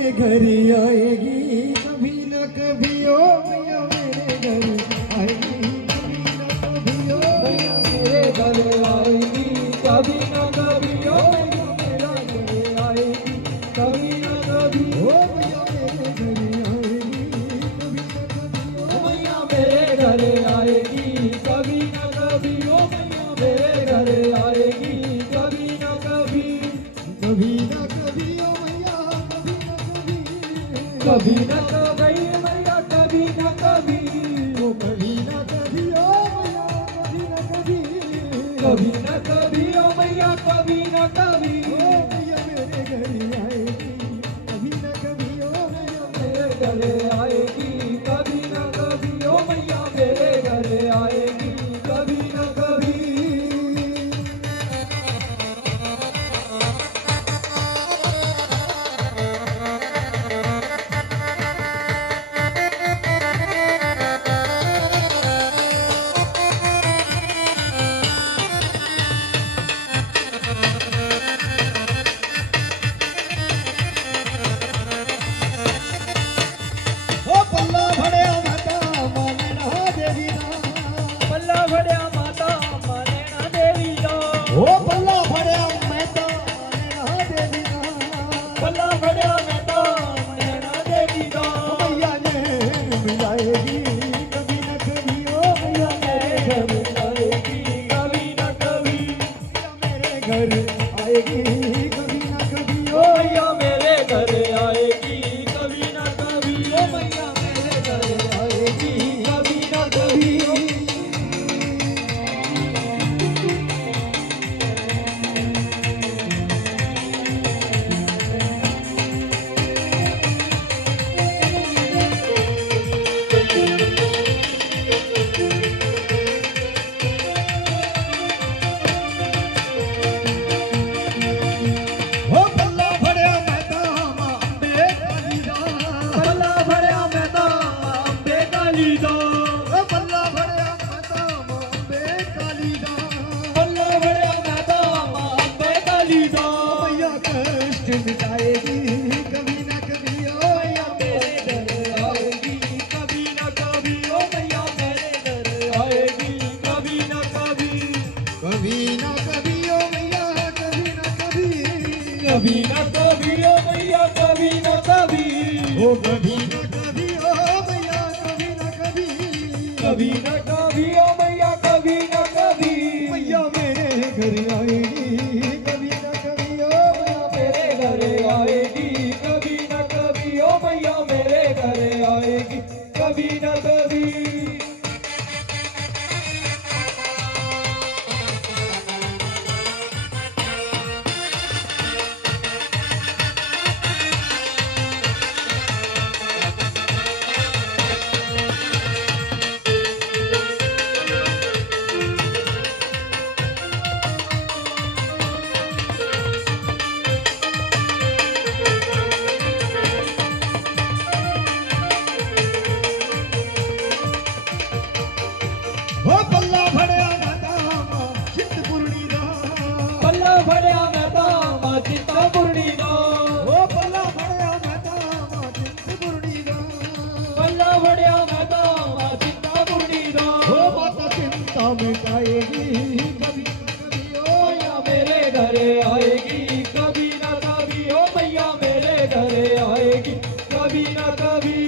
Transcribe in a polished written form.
घर आएगी कभी न कभी ओ मैया मेरे घर आएगी कभी न कभी ओ मैया मेरे घर आएगी कभी न कभी ओ मैया मेरा घर आएगी कभी न कभी ओ मैया मेरे घर आएगी कभी न कभी ओ मैया मेरे घर आएगी कभी न कभी कभी न कभी ओ मैया कभी न कभी मैया कभी न कभी ओ कभी न कभी ओ मैया कभी न कभी ओ मैया कभी न कभी ओ मैया मेरे घर आएगी कभी न कभी ओ मैया मेरे घर आएगी कभी न कभी ओ मैया मेरे घर आएगी कभी न कभी घर आएगी कभी ना कभी ओ मैया मेरे घर आएगी कभी ना कभी ओ मैया मेरे घर आएगी कभी ना कभी मिटाएगी कभी ना कभी ओ मैया मेरे घर आएगी कभी ना कभी ओ मैया मेरे घर आएगी कभी ना कभी ओ मैया कभी ना कभी ओ मैया कभी ना कभी ओ कभी ना कभी ओ मैया कभी ना कभी ओ मैया कभी ना कभी मैया मेरे घर आएगी कभी ना कभी ओ आएगी कभी न कभी ओ मैया मेरे घर आएगी कभी न कभी मिटाएगी कभी न कभी ओ मैया मेरे घर आएगी कभी न कभी ओ मैया मेरे घर आएगी कभी न कभी